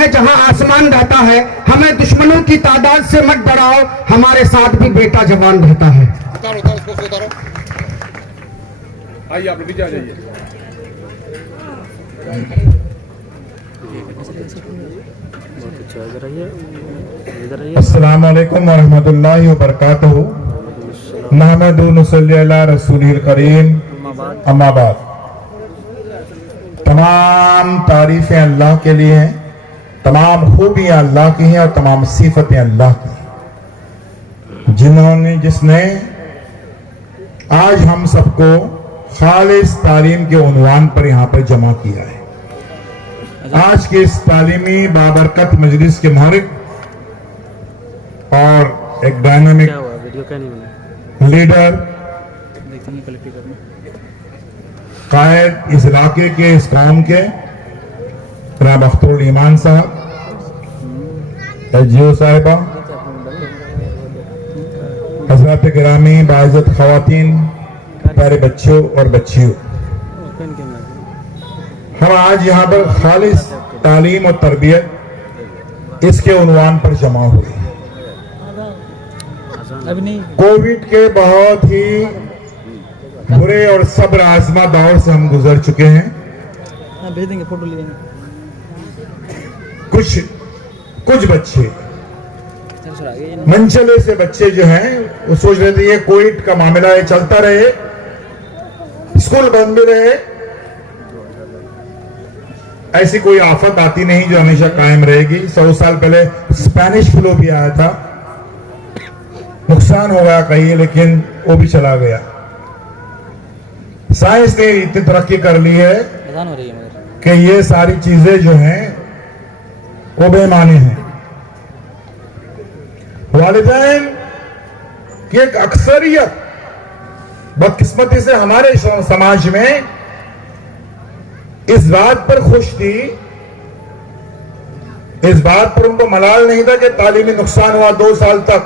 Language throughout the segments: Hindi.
है जहां आसमान रहता है। हमें दुश्मनों की तादाद से मत डराओ, हमारे साथ भी बेटा जवान रहता है। उतारो उतारो उसको उतारो। आइए आप पीछे आ जाइए। अस्सलाम वालेकुम व रहमतुल्लाहि व बरकातहू। नहमदु व नसल्ली अला रसूलिल करीम, अम्मा बाद। तमाम तारीफें अल्लाह के लिए हैं, तमाम खूबियां अल्लाह की हैं और तमाम सिफतें अल्लाह की हैं, जिसने आज हम सबको खालिस तालीम के उन्वान पर यहाँ पर जमा किया है। आज के इस तालीमी बाबरकत मजलिस के मुहर्रिक और एक डायनामिक लीडर, कायद इस इलाके के, इस कौम के, जनाब अख्तरुल ईमान साहब, जियो साहिबा, हजरत गिरामी, बाइज्जत खवातीन, प्यारे बच्चों और बच्चियों, हम आज यहाँ पर खालिस तालीम और तरबियत इसके उन्वान पर जमा हुए। कोविड के बहुत ही बुरे और सब्र आजमा दौर से हम गुजर चुके हैं। भेजेंगे, फोटो ले लेंगे। कुछ बच्चे, मंचले से बच्चे जो हैं वो सोच रहे थे ये कोविड का मामला है, चलता रहे, स्कूल बंद भी रहे, ऐसी कोई आफत आती नहीं जो हमेशा कायम रहेगी। 100 साल पहले स्पेनिश फ्लू भी आया था, नुकसान हो गया कहीं, लेकिन वो भी चला गया। साइंस ने इतनी तरक्की कर ली है कि ये सारी चीजें जो हैं वो बेमानी हैं। वालिदैन की एक अक्सरियत बदकिस्मती से हमारे समाज में इस बात पर खुश थी, इस बात पर उनको मलाल नहीं था कि तालीमी नुकसान हुआ 2 साल तक,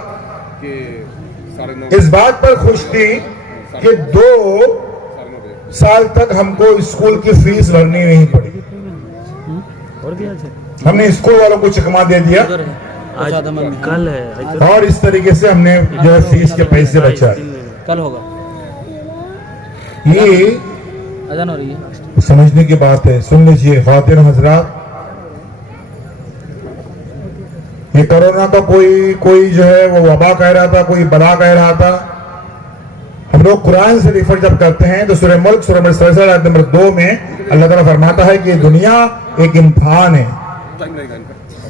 इस बात पर खुश थी कि 2 साल तक हमको स्कूल की फीस भरनी नहीं पड़ी। हमने स्कूल वालों को चकमा दे दिया कल है और इस तरीके से हमने जो है फीस के पैसे बचाए। कल होगा, ये अजान हो रही है। समझने की बात है। सुन लीजिए ख्वातीन हजरात, ये कोरोना का कोई जो है वो वबा कह रहा था, कोई बला कह रहा था। हम लोग कुरान से रिफर जब करते हैं तो सूरह मुल्क सूरह नंबर 2 में अल्लाह ताला फरमाता है कि ये दुनिया एक इम्तिहान है,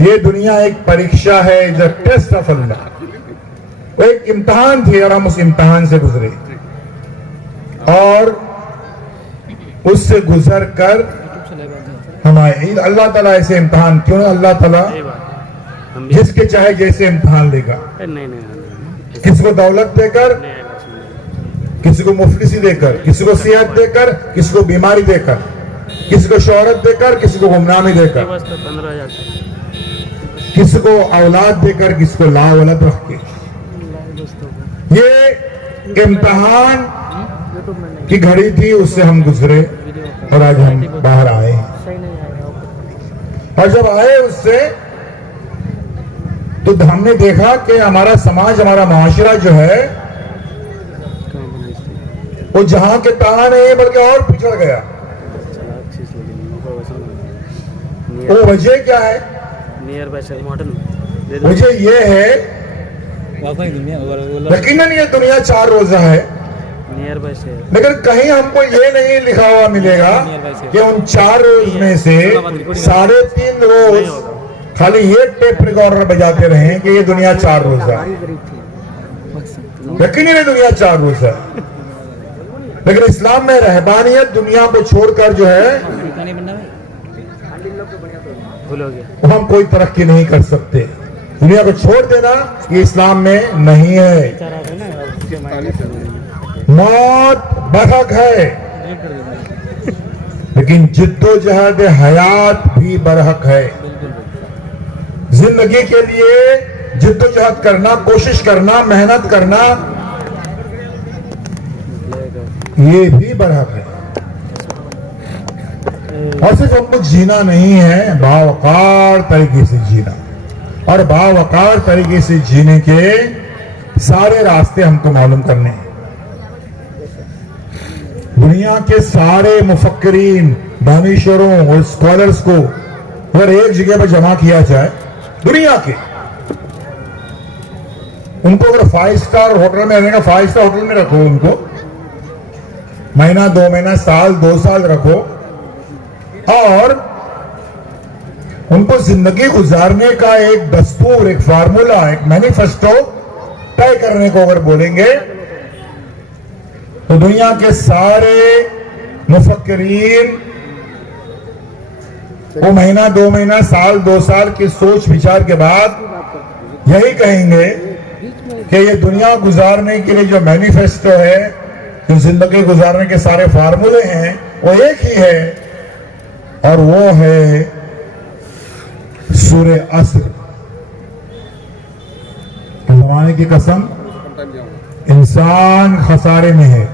ये दुनिया एक परीक्षा है, द टेस्ट ऑफ अल्लाह। वो एक इम्तिहान थी और हम उस इम्तिहान से गुजरे और उससे गुजर कर हमारे अल्लाह ताला ऐसे इम्तिहान क्यों ना, अल्लाह ताला जिसके चाहे जैसे इम्तिहान लेगा, किसी को दौलत देकर, किसी को मुफलिसी देकर, किसी को सेहत देकर, किसी को बीमारी देकर, किसी को शोहरत देकर, किसी को गुमनामी देकर, किसी को औलाद देकर, किसी को ला औलाद रख के। ये इम्तिहान की घड़ी थी, उससे हम गुजरे और आज हम बाहर आए हैं। और जब आए उससे तो हमने देखा कि हमारा समाज, हमारा माशरा जो है वो जहां के तहां नहीं बल्कि और पिछड़ गया। वो वजह क्या है? वजह ये है यकीनन ये दुनिया 4 रोजा है, लेकिन कहीं हमको ये नहीं लिखा हुआ मिलेगा कि उन 4 रोज में से 3.5 रोज खाली ये टेप रिकॉर्डर बजाते रहे कि ये दुनिया 4 रोजा है। यकीनन ये दुनिया 4 रोजा है, लेकिन इस्लाम में रहबानियत दुनिया को छोड़कर जो है वो हम कोई तरक्की नहीं कर सकते। दुनिया को छोड़ देना ये इस्लाम में नहीं है। मौत बरहक है, लेकिन जिद्दोजहद हयात भी बरहक है। जिंदगी के लिए जिद्दोजहद करना, कोशिश करना, मेहनत करना, ये भी बरहक है। और सिर्फ हमको जीना नहीं है, बावकार तरीके से जीना, और बावकार तरीके से जीने के सारे रास्ते हमको मालूम करने हैं। दुनिया के सारे मुफक्किरीन, दानिशवरों और स्कॉलर्स को अगर एक जगह पर जमा किया जाए, दुनिया के, उनको अगर 5 स्टार होटल में रहने का, 5 स्टार होटल में रखो, उनको महीना 2 महीना, साल 2 साल रखो, और उनको जिंदगी गुजारने का एक दस्तूर, एक फार्मूला, एक मैनिफेस्टो तय करने को अगर बोलेंगे, तो दुनिया के सारे मुफक्किरीन वो महीना 2 महीना, साल 2 साल के सोच विचार के बाद यही कहेंगे कि ये दुनिया गुजारने के लिए जो मैनिफेस्टो है, जो जिंदगी गुजारने के सारे फार्मूले हैं, वो एक ही है, और वो है सूरे अस्र। जमाने की कसम, इंसान खसारे में है।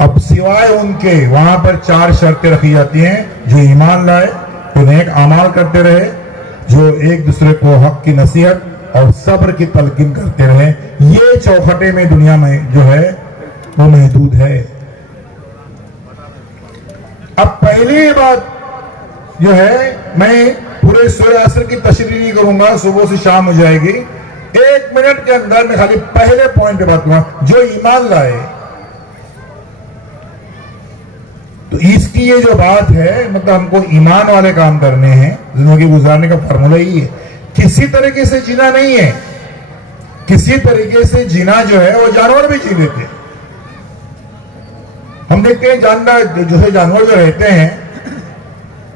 अब सिवाय उनके वहां पर 4 शर्तें रखी जाती हैं, जो ईमान लाए, जो नेक अमाल करते रहे, जो एक दूसरे को हक की नसीहत और सब्र की तलकीन करते रहे। ये चौखटे में दुनिया में जो है वो महदूद है। अब पहली बात जो है, मैं पूरे सूरह असर की तशरीह नहीं करूंगा, सुबह से शाम हो जाएगी। 1 मिनट के अंदर मैं खाली पहले पॉइंट पे बात करूंगा, जो ईमान लाए। तो इसकी ये जो बात है, मतलब हमको ईमान वाले काम करने हैं, जिंदगी गुजारने का फॉर्मूला ही है। किसी तरीके से जीना नहीं है, किसी तरीके से जीना जो है वो जानवर भी जी लेते हैं। हम देखते हैं जानवर जो रहते हैं,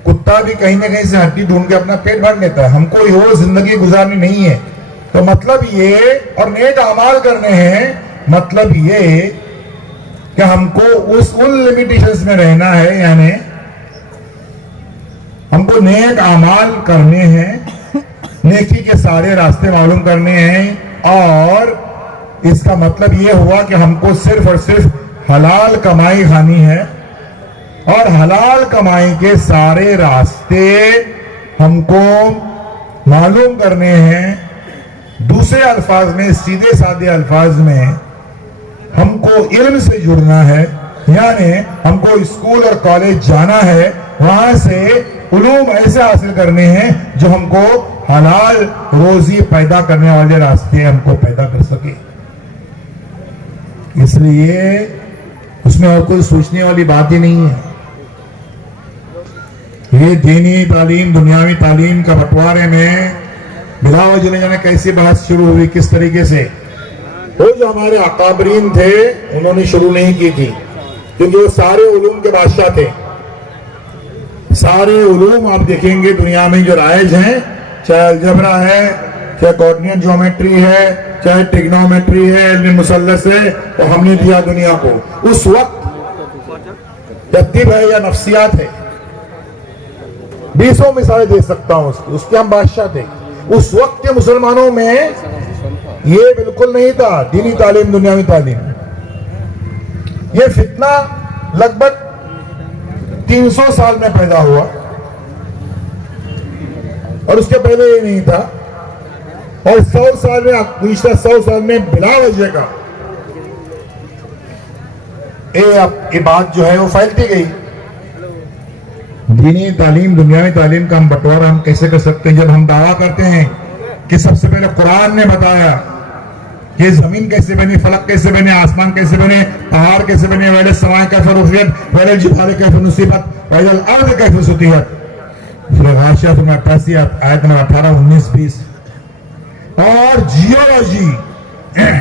कुत्ता भी कहीं ना कहीं से हड्डी ढूंढ के अपना पेट भर लेता है। हमको वो जिंदगी गुजारनी नहीं है। तो मतलब ये, और नेक अमाल करने हैं, मतलब ये कि हमको उन लिमिटेशंस में रहना है, यानी हमको नेक अमाल करने हैं, नेकी के सारे रास्ते मालूम करने हैं, और इसका मतलब ये हुआ कि हमको सिर्फ और सिर्फ हलाल कमाई खानी है, और हलाल कमाई के सारे रास्ते हमको मालूम करने हैं। दूसरे अल्फाज में, सीधे साधे अल्फाज में, हमको इल्म से जुड़ना है, यानी हमको स्कूल और कॉलेज जाना है, वहां से उलूम ऐसे हासिल करने हैं जो हमको हलाल रोजी पैदा करने वाले रास्ते हमको पैदा कर सके। इसलिए उसमें और कोई सोचने वाली बात ही नहीं है। ये दीनी तालीम, दुनियावी तालीम का बंटवारे में बिला वजह जाने कैसी बहस शुरू हुई, किस तरीके से। वो जो हमारे अकाबरीन थे, उन्होंने शुरू नहीं की थी, क्योंकि वो सारे उलूम के बादशाह थे। सारे उलूम आप देखेंगे दुनिया में जो राइज हैं, चाहे अलजबरा है, चाहे कोऑर्डिनेट ज्योमेट्री है, चाहे ट्रिग्नोमेट्री है, इल्म मुसल्लस है, तो हमने दिया दुनिया को। उस वक्त तरतीब है या नफ्सियात है, 20 मिसालें दे सकता हूं उसके हम बादशाह थे। उस वक्त के मुसलमानों में ये बिल्कुल नहीं था, दीनी तालीम, दुनियावी तालीम। ये फितना लगभग 300 साल में पैदा हुआ, और उसके पहले ये नहीं था। और 100 साल में, पिछले 100 साल में बिला वजह का ये बात जो है वो फैलती गई। दीनी तालीम, दुनियावी तालीम का हम बंटवारा हम कैसे कर सकते हैं, जब हम दावा करते हैं कि सबसे पहले कुरान ने बताया कि जमीन कैसे बनी, फलक कैसे बने, आसमान कैसे बने, पहाड़ कैसे बने, वैल समाए कैफे रुफियत, वैल जिबाल कैफे नुसीबत, वैल अर्द कैफे सुतियत। सूरह गाशिया 88 आयत नंबर 18, 19, 20। और जियोलॉजी,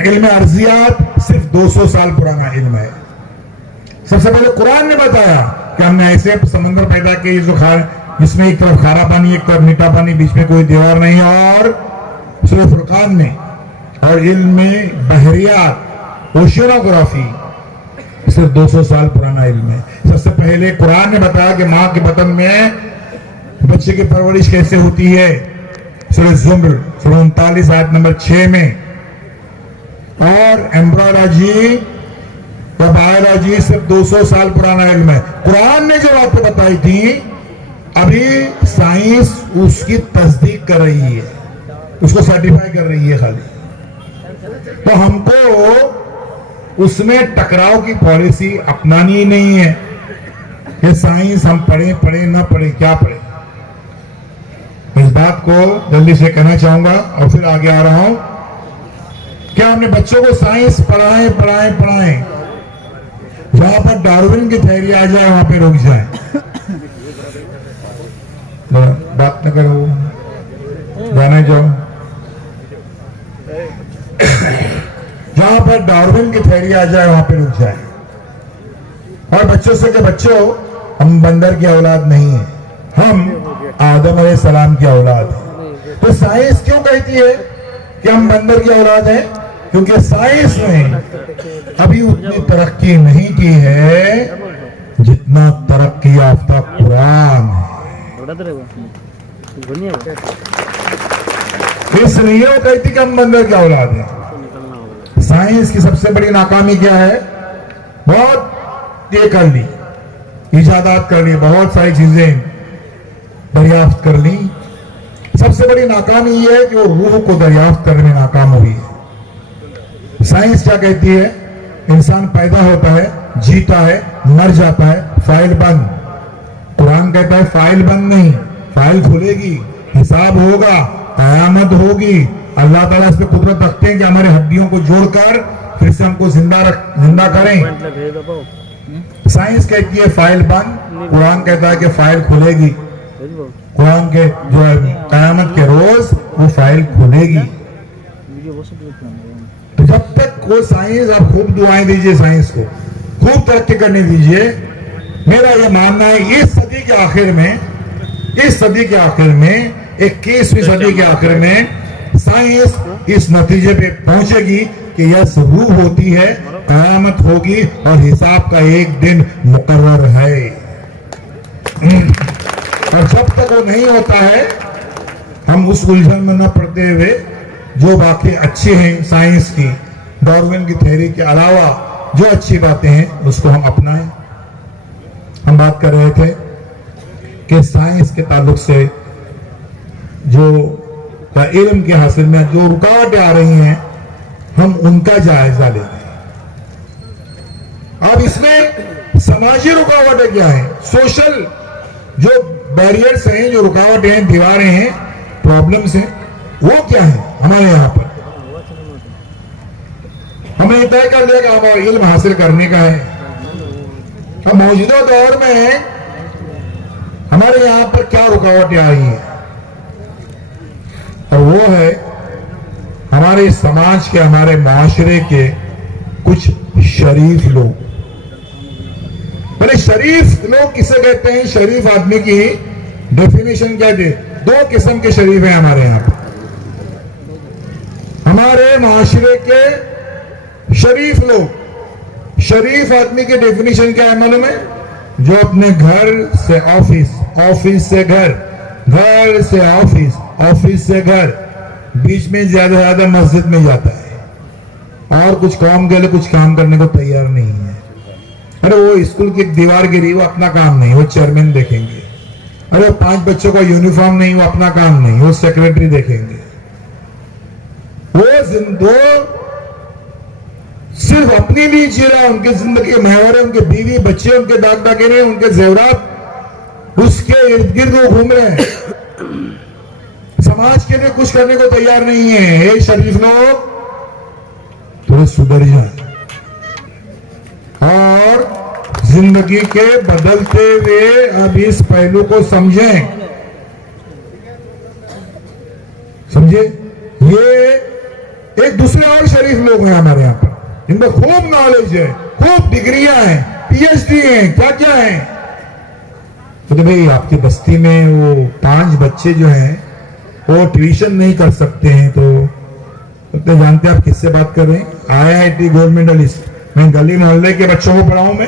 इल्म अर्जियात सिर्फ 200 साल पुराना इल्म है। सबसे पहले कुरान ने बताया कि हमने ऐसे समंदर पैदा किए जो जिसमें एक तरफ खारा पानी, एक तरफ मीठा पानी, बीच में कोई दीवार नहीं। और सूरह फुरकान में, और इल्म में बहरियात, ओशियोनोग्राफी सिर्फ 200 साल पुराना इल्म है। सबसे पहले कुरान ने बताया कि माँ के बतन में बच्चे की परवरिश कैसे होती है, सूरह ज़ुमर सूरह 39 आयत नंबर 6 में। और एम्ब्रियोलॉजी तो बायोलॉजी सिर्फ 200 साल पुराना इल्म है। कुरान ने जो बातें बताई थी अभी साइंस उसकी तस्दीक कर रही है, उसको सर्टिफाई कर रही है खाली। तो हमको उसमें टकराव की पॉलिसी अपनानी ही नहीं है कि साइंस हम पढ़े ना पढ़े, क्या पढ़े। इस बात को जल्दी से कहना चाहूंगा और फिर आगे आ रहा हूं। क्या हमने बच्चों को साइंस पढ़ाएं, जहां पर डार्विन की थ्योरी आ जाए वहां पे रुक जाए। बात न करो, जाने जाओ। जहां पर डार्विन की थ्योरी आ जाए वहां पे रुक जाए। और बच्चों से कि बच्चों हम बंदर की औलाद नहीं है, हम आदम अलैहिस्सलाम की औलाद है। तो साइंस क्यों कहती है कि हम बंदर की औलाद हैं? क्योंकि साइंस ने अभी उतनी तरक्की नहीं की है जितना तरक्की याफ्ता कुरान है। इसलिए वो कहती कि हम बंदर की औलाद हैं। साइंस की सबसे बड़ी नाकामी क्या है? बहुत ये कर ली, इजादात कर ली, बहुत सारी चीजें दरियाफ्त कर ली। सबसे बड़ी नाकामी ये है कि वो रूह को दरियाफ्त करने में नाकाम हुई है। साइंस क्या कहती है? इंसान पैदा होता है, जीता है, मर जाता है, फाइल बंद। कुरान कहता है फाइल बंद नहीं, फाइल खुलेगी, हिसाब होगा, कयामत होगी। अल्लाह ताला इस पे कुदरत रखते हैं कि हमारे हड्डियों को जोड़कर फिर से हमको जिंदा करें। साइंस कहती है फाइल बंद, कुरान कहता है कि फाइल खुलेगी। कुरान के जो है कयामत के रोज वो फाइल खुलेगी। तो जब तक वो साइंस, आप खूब दुआएं दीजिए साइंस को, खूब तरक्की करने दीजिए। मेरा ये मानना है इस सदी के आखिर में, 21वीं सदी के आखिर में साइंस इस नतीजे पे पहुंचेगी कि यह रूह होती है, कयामत होगी और हिसाब का एक दिन मुकर्रर है। और जब तक वो नहीं होता है हम उस उलझन में न पड़ते हुए जो बाकी अच्छे हैं साइंस की, डार्विन की थ्योरी के अलावा जो अच्छी बातें हैं उसको हम अपनाएं। हम बात कर रहे थे कि साइंस के ताल्लुक से जो इल्म के हासिल में जो रुकावटें आ रही हैं हम उनका जायजा लेंगे। अब इसमें समाजी रुकावटें क्या है? सोशल जो बैरियर्स हैं, जो रुकावटें हैं, दीवारें हैं, प्रॉब्लम्स हैं, वो क्या है हमारे यहाँ पर? हमें तय कर दिया कि हमारा इल्म हासिल करने का है। अब मौजूदा दौर में हमारे यहाँ पर क्या रुकावटें आई हैं? और वो है हमारे समाज के, हमारे माशरे के कुछ शरीफ लोग। पहले शरीफ लोग किसे कहते हैं? शरीफ आदमी की डेफिनेशन क्या दे? 2 किस्म के शरीफ हैं हमारे यहां पर। हमारे माशरे के शरीफ लोग, शरीफ आदमी की डेफिनेशन क्या है मालूम है? जो अपने घर से ऑफिस, ऑफिस से घर, घर से ऑफिस, ऑफिस से घर, बीच में ज्यादा से ज्यादा मस्जिद में जाता है और कुछ काम के लिए कुछ काम करने को तैयार नहीं है। अरे वो स्कूल की दीवार गिरी, वो अपना काम नहीं, वो चेयरमैन देखेंगे। अरे 5 बच्चों का यूनिफॉर्म नहीं, वो अपना काम नहीं, वो सेक्रेटरी देखेंगे। वो सिर्फ अपने लिए जी रहा है, उनकी जिंदगी के महवर है, उनके बीवी बच्चे, उनके दाग दागिने, उनके जेवरात उसके इर्द गिर्द वो घूम रहे हैं। समाज के लिए कुछ करने को तैयार नहीं है। हे शरीफ लोग, थोड़े सुधर जाए और जिंदगी के बदलते हुए अब इस पहलू को समझें। समझे? ये एक दूसरे और शरीफ लोग हैं हमारे यहाँ पर, इनमें खूब नॉलेज है, खूब डिग्रियां हैं, पीएचडी हैं, क्या क्या है। तो भाई आपकी बस्ती में वो 5 बच्चे जो हैं वो ट्यूशन नहीं कर सकते हैं, तो जानते हैं आप किससे बात कर रहे हैं? IIT gold medallist. मैं गली मोहल्ले के बच्चों को पढ़ाऊं मैं।